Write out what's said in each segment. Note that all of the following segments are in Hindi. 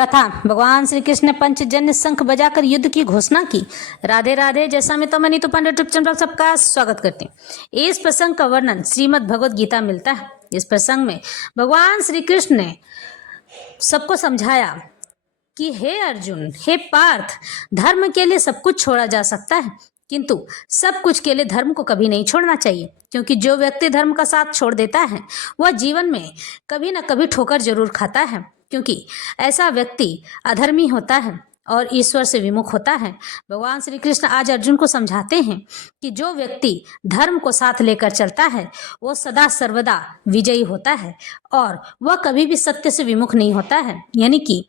कथा। भगवान श्री कृष्ण ने पंचजन्य शंख बजाकर युद्ध की घोषणा की। राधे राधे। जैसा मैं तो मनी तो पंडित यूट्यूब चैनल पर सबका स्वागत करती हूँ। इस प्रसंग का वर्णन श्रीमद् भगवद गीता मिलता है। इस प्रसंग में भगवान श्री कृष्ण ने सबको समझाया कि हे अर्जुन, हे पार्थ, धर्म के लिए सब कुछ छोड़ा जा सकता है, किंतु सब कुछ के लिए धर्म को कभी नहीं छोड़ना चाहिए। क्योंकि जो व्यक्ति धर्म का साथ छोड़ देता है वह जीवन में कभी न कभी ठोकर जरूर खाता है, क्योंकि ऐसा व्यक्ति अधर्मी होता है और ईश्वर से विमुख होता है। भगवान श्री कृष्ण आज अर्जुन को समझाते हैं कि जो व्यक्ति धर्म को साथ लेकर चलता है वो सदा सर्वदा विजयी होता है और वह कभी भी सत्य से विमुख नहीं होता है। यानी कि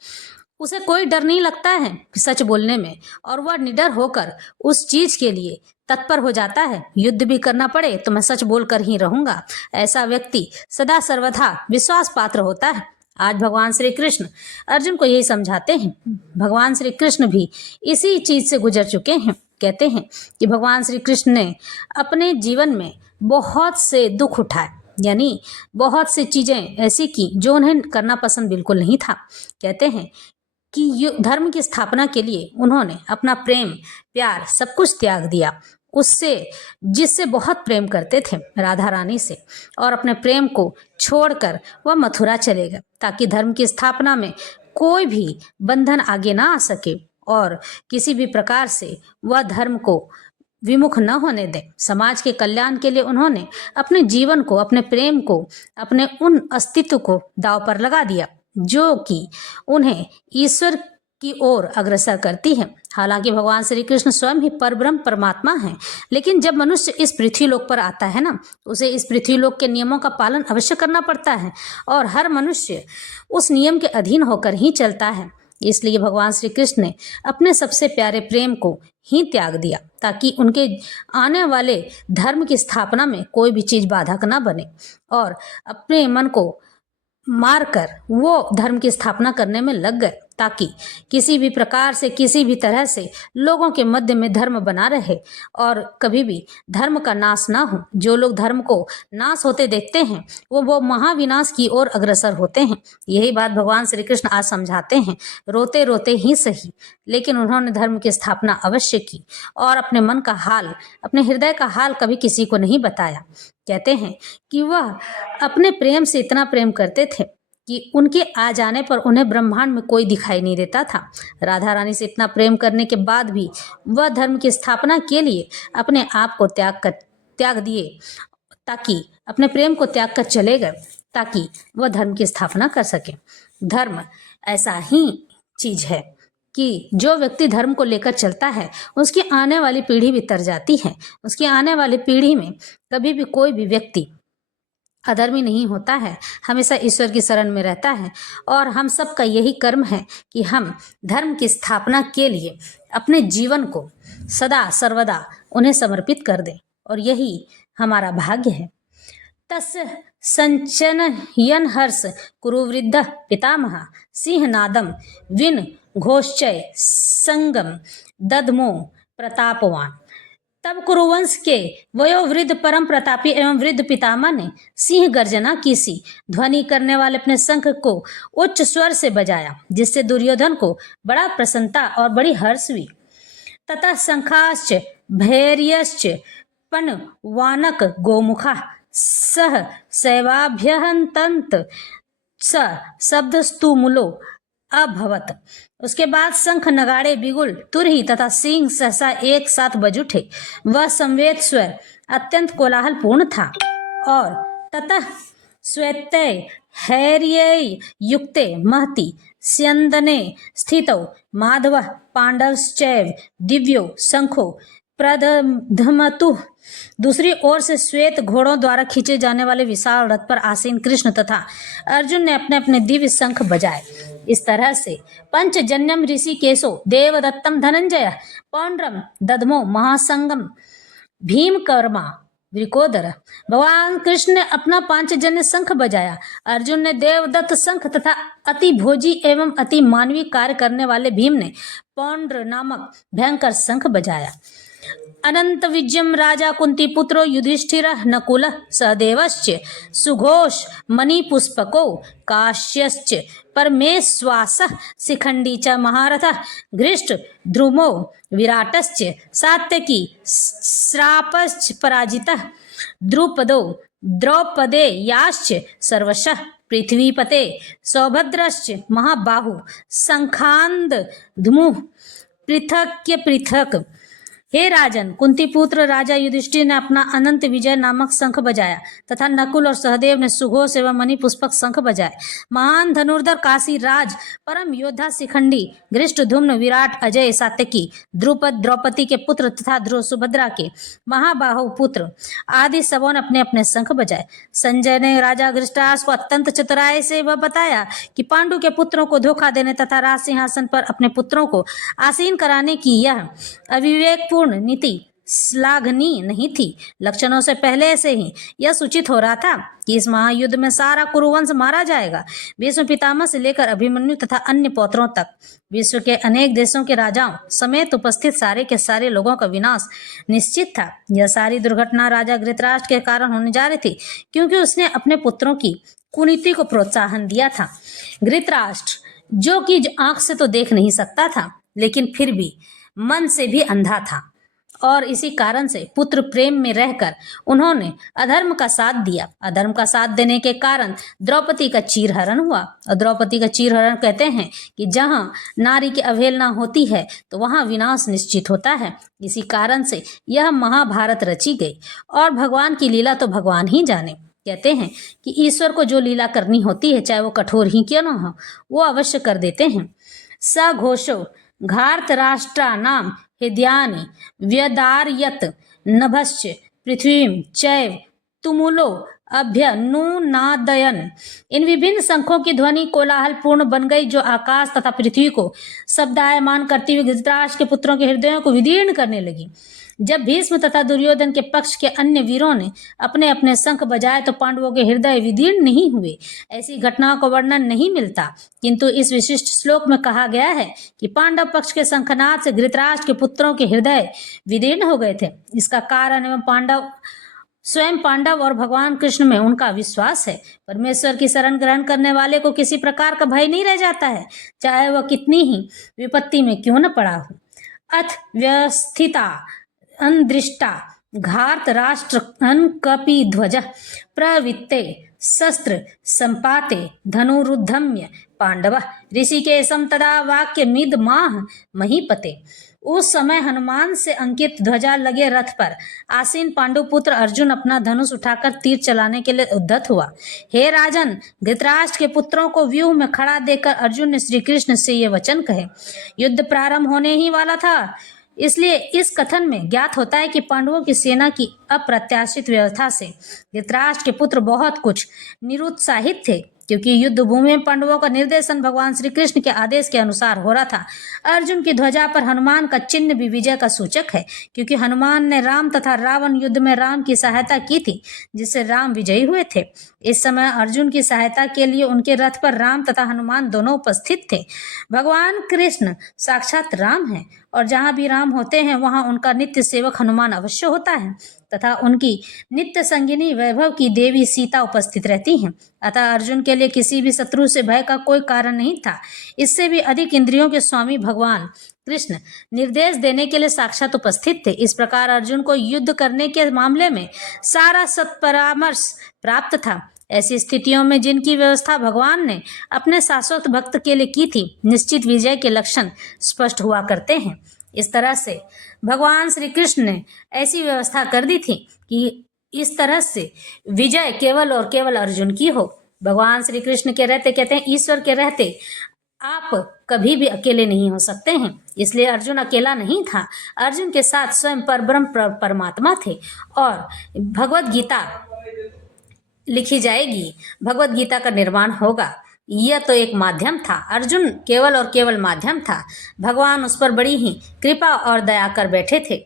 उसे कोई डर नहीं लगता है सच बोलने में और वह निडर होकर उस चीज के लिए तत्पर हो जाता है। युद्ध भी करना पड़े तो मैं सच बोलकर ही रहूंगा। ऐसा व्यक्ति सदा सर्वथा विश्वास पात्र होता है। आज भगवान श्री कृष्ण अर्जुन को यही समझाते हैं। भगवान श्री कृष्ण भी इसी चीज से गुजर चुके हैं। कहते हैं कि भगवान श्री कृष्ण ने अपने जीवन में बहुत से दुख उठाए, यानी बहुत सी चीजें ऐसी की जो उन्हें करना पसंद बिल्कुल नहीं था। कहते हैं कि धर्म की स्थापना के लिए उन्होंने अपना प्रेम प्यार सब कुछ त्याग दिया। उससे जिससे बहुत प्रेम करते थे, राधा रानी से, और अपने प्रेम को छोड़कर वह मथुरा चले गए ताकि धर्म की स्थापना में कोई भी बंधन आगे ना आ सके और किसी भी प्रकार से वह धर्म को विमुख न होने दें। समाज के कल्याण के लिए उन्होंने अपने जीवन को, अपने प्रेम को, अपने उन अस्तित्व को दांव पर लगा दिया जो कि उन्हें ईश्वर की ओर अग्रसर करती है। हालांकि भगवान श्री कृष्ण स्वयं ही परब्रह्म परमात्मा हैं, लेकिन जब मनुष्य इस पृथ्वी लोक पर आता है ना, उसे इस पृथ्वी लोक के नियमों का पालन अवश्य करना पड़ता है और हर मनुष्य उस नियम के अधीन होकर ही चलता है। इसलिए भगवान श्री कृष्ण ने अपने सबसे प्यारे प्रेम को ही त्याग दिया ताकि उनके आने वाले धर्म की स्थापना में कोई भी चीज बाधक न बने और अपने मन को मारकर वो धर्म की स्थापना करने में लग गए ताकि किसी भी प्रकार से, किसी भी तरह से लोगों के मध्य में धर्म बना रहे और कभी भी धर्म का नाश ना हो। जो लोग धर्म को नाश होते देखते हैं वो महाविनाश की ओर अग्रसर होते हैं। यही बात भगवान श्री कृष्ण आज समझाते हैं, रोते रोते ही सही, लेकिन उन्होंने धर्म की स्थापना अवश्य की और अपने मन का हाल, अपने हृदय का हाल कभी किसी को नहीं बताया। कहते हैं कि वह अपने प्रेम से इतना प्रेम करते थे कि उनके आ जाने पर उन्हें ब्रह्मांड में कोई दिखाई नहीं देता था। राधा रानी से इतना प्रेम करने के बाद भी वह धर्म की स्थापना के लिए अपने आप को त्याग दिए, ताकि अपने प्रेम को त्याग कर चले गए ताकि वह धर्म की स्थापना कर सके। धर्म ऐसा ही चीज है कि जो व्यक्ति धर्म को लेकर चलता है उसकी आने वाली पीढ़ी भी तर जाती है। उसकी आने वाली पीढ़ी में कभी भी कोई भी व्यक्ति अधर्मी नहीं होता है, हमेशा ईश्वर की शरण में रहता है। और हम सब का यही कर्म है कि हम धर्म की स्थापना के लिए अपने जीवन को सदा सर्वदा उन्हें समर्पित कर दें और यही हमारा भाग्य है। तस्य संचनयन हर्ष कुरुवृद्ध पितामह सिंहनादम विन घोषचय संगम ददमो प्रतापवान। तब कुरुवंश के वयोवृद्ध परम प्रतापी एवं वृद्ध पितामह ने सिंह गर्जना की सी ध्वनि करने वाले अपने शंख को उच्च स्वर से बजाया, जिससे दुर्योधन को बड़ा प्रसन्नता और बड़ी हर्ष हुई। ततः शंखाश्च भैर्यश्च पनवानक गोमुखा सह शैवाभ्यहंतंत स शब्दस्तुमुलो अभवत। उसके बाद शंख, नगाड़े, बिगुल, तुरही तथा सिंह सहसा एक साथ बज उठे। वह संवेद स्वर अत्यंत कोलाहलपूर्ण था और ततः श्वेतय हैर्य युक्ते महति स्यंदने स्थितौ माधव पांडवश्चैव दिव्यो शंखो प्रदधमतु। दूसरी ओर से श्वेत घोड़ों द्वारा खींचे जाने वाले विशाल रथ पर आसीन कृष्ण तथा अर्जुन ने अपने अपने दिव्य शंख बजाए। इस तरह से पंचजन्यम ऋषिकेशो देवदत्तम धनंजय पौंड्रम ददमो महासंगम भीमकर्मा वृकोदर। भगवान कृष्ण ने अपना पांचजन्य शंख बजाया। अर्जुन ने देवदत्त शंख तथा अति भोजी एवं अति मानवीय कार्य करने वाले भीम ने पौंड्र नामक भयंकर शंख बजाया। अनंत विजयम राजा कुंती पुत्रो युधिष्ठिर नकुल सहदेवश्च सुघोष मणिपुष्पको काश्यश्च परमेश्वास शिखंडी च महारथ घृष्ट द्रुमो विराटश्च सात्यकी श्रापश्च पराजितः द्रुपदो द्रौपदे याश्च सर्वशः पृथ्वीपते सौभद्रश्च महाबाहु शंखांद धुमुः पृथक्य पृथक। हे राजन, कुंती पुत्र राजा युधिष्ठिर ने अपना अनंत विजय नामक शंख बजाया तथा नकुल और सहदेव ने सुघोष एवं मणि पुष्पक शंख बजाए। महान धनुर्धर काशी राज परम योद्धा शिखंडी धृष्टद्युम्न विराट अजय सात्यकी द्रुपद द्रौपदी के पुत्र तथा ध्रुव सुभद्रा के महाबाहु पुत्र आदि सबों ने अपने अपने शंख बजाए। संजय ने राजा धृतराष्ट्र को अत्यंत चतुराई से वह बताया कि पांडु के पुत्रों को धोखा देने तथा राज सिंहासन पर अपने पुत्रों को आसीन कराने की यह अविवेकपूर्ण नीति श्लाघनीय नहीं थी। लक्षणों से पहले से ही यह सूचित हो रहा था कि इस महायुद्ध में सारा कुरुवंश मारा जाएगा। भीष्म पितामह से लेकर अभिमन्यु तथा अन्य पौत्रों तक विश्व के अनेक देशों के राजाओं समेत उपस्थित सारे के सारे लोगों का विनाश निश्चित था। यह सारी दुर्घटना राजा धृतराष्ट्र के कारण होने जा रही थी, क्योंकि उसने अपने पुत्रों की कुनीति को प्रोत्साहन दिया था। धृतराष्ट्र, जो कि आंख से तो देख नहीं सकता था, लेकिन फिर भी मन से भी अंधा था, और इसी कारण से पुत्र प्रेम में रहकर उन्होंने अधर्म का साथ दिया। अधर्म का साथ देने के कारण द्रौपदी का चीरहरण हुआ। और द्रौपदी का चीरहरण कहते हैं कि जहां नारी की अवहेलना होती है तो वहां विनाश निश्चित होता है। इसी कारण से यह महाभारत रची गई। और भगवान की लीला तो भगवान ही जाने। कहते हैं कि ईश्वर को जो लीला करनी होती है, चाहे वो कठोर ही क्यों न हो, वो अवश्य कर देते हैं। स घोषो घार्तराष्ट्रा नाम हृदयानि व्यदारयत नभश्च पृथ्वीं चैव तुमुलो अभ्यनुनादयन। इन विभिन्न शंखों की ध्वनि कोलाहल पूर्ण बन गई, जो आकाश तथा पृथ्वी को शब्दायमान करती हुई धृतराष्ट्र के पुत्रों के हृदयों को विदीर्ण करने लगी। जब भीष्म तथा दुर्योधन के पक्ष के अन्य वीरों ने अपने अपने शंख बजाए तो पांडवों के हृदय विदीर्ण नहीं हुए। ऐसी घटनाओं का वर्णन नहीं मिलता, किंतु इस विशिष्ट श्लोक में कहा गया है कि पांडव पक्ष के शंखनाद से धृतराष्ट्र के पुत्रों के हृदय विदीर्ण हो गए थे। इसका कारण एवं स्वयं पांडव और भगवान कृष्ण में उनका विश्वास है। परमेश्वर की शरण ग्रहण करने वाले को किसी प्रकार का भय नहीं रह जाता है, चाहे वह कितनी ही विपत्ति में क्यों न पड़ा हो। अथ व्यवस्थिता अनदृष्टा घात राष्ट्र अनकपि ध्वज प्रवृत्ते शस्त्र संपाते धनुरुद्धम्य पांडव ऋषिकेशम तदा वाक्य मिद माह महीपते। उस समय हनुमान से अंकित ध्वजा लगे रथ पर आसीन पांडुपुत्र अर्जुन अपना धनुष उठाकर तीर चलाने के लिए उद्यत हुआ। हे राजन, धृतराष्ट्र के पुत्रों को व्यूह में खड़ा देखकर अर्जुन ने श्री कृष्ण से ये वचन कहे। युद्ध प्रारंभ होने ही वाला था, इसलिए इस कथन में ज्ञात होता है कि पांडवों की सेना की अप्रत्याशित व्यवस्था से धृतराष्ट्र के पुत्र बहुत कुछ निरुत्साहित थे, क्योंकि युद्ध भूमि में पांडवों का निर्देशन भगवान श्री कृष्ण के आदेश के अनुसार हो रहा था। अर्जुन की ध्वजा पर हनुमान का चिन्ह भी विजय का सूचक है, क्योंकि हनुमान ने राम तथा रावण युद्ध में राम की सहायता की थी, जिससे राम विजयी हुए थे। इस समय अर्जुन की सहायता के लिए उनके रथ पर राम तथा हनुमान दोनों उपस्थित थे। भगवान कृष्ण साक्षात राम है, और जहाँ भी राम होते हैं वहाँ उनका नित्य सेवक हनुमान अवश्य होता है, तथा उनकी नित्य संगिनी वैभव की देवी सीता उपस्थित रहती हैं। अतः अर्जुन के लिए किसी भी शत्रु से भय का कोई कारण नहीं था। इससे भी अधिक इंद्रियों के स्वामी भगवान कृष्ण निर्देश देने के लिए साक्षात उपस्थित थे। इस प्रकार अर्जुन को युद्ध करने के मामले में सारा सत्परामर्श प्राप्त था। ऐसी स्थितियों में जिनकी व्यवस्था भगवान ने अपने शाश्वत भक्त के लिए की थी, निश्चित विजय के लक्षण स्पष्ट हुआ करते हैं। इस तरह से भगवान श्री कृष्ण ने ऐसी व्यवस्था कर दी थी कि इस तरह से विजय केवल और केवल अर्जुन की हो। भगवान श्री कृष्ण के रहते, कहते हैं ईश्वर के रहते आप कभी भी अकेले नहीं हो सकते हैं, इसलिए अर्जुन अकेला नहीं था। अर्जुन के साथ स्वयं परब्रह्म परमात्मा थे। और भगवत गीता लिखी जाएगी, भगवत गीता का निर्माण होगा। यह तो एक माध्यम था, अर्जुन केवल और केवल माध्यम था। भगवान उस पर बड़ी ही कृपा और दया कर बैठे थे,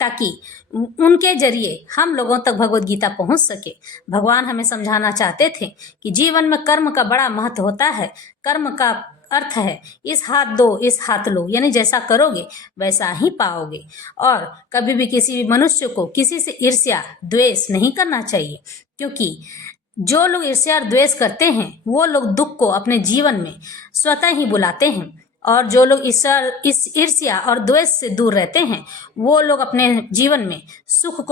ताकि उनके जरिए हम लोगों तक भगवत गीता पहुंच सके। भगवान हमें समझाना चाहते थे कि जीवन में कर्म का बड़ा महत्व होता है। कर्म का अर्थ है इस हाथ दो इस हाथ लो, यानी जैसा करोगे वैसा ही पाओगे। और कभी भी किसी भी मनुष्य को किसी से ईर्ष्या द्वेष नहीं करना चाहिए, क्योंकि जो लोग ईर्ष्या और द्वेष करते हैं वो लोग दुख को अपने जीवन में स्वतः ही बुलाते हैं, और जो लोग इस ईर्ष्या और द्वेष से दूर रहते हैं वो लोग अपने जीवन में सुख को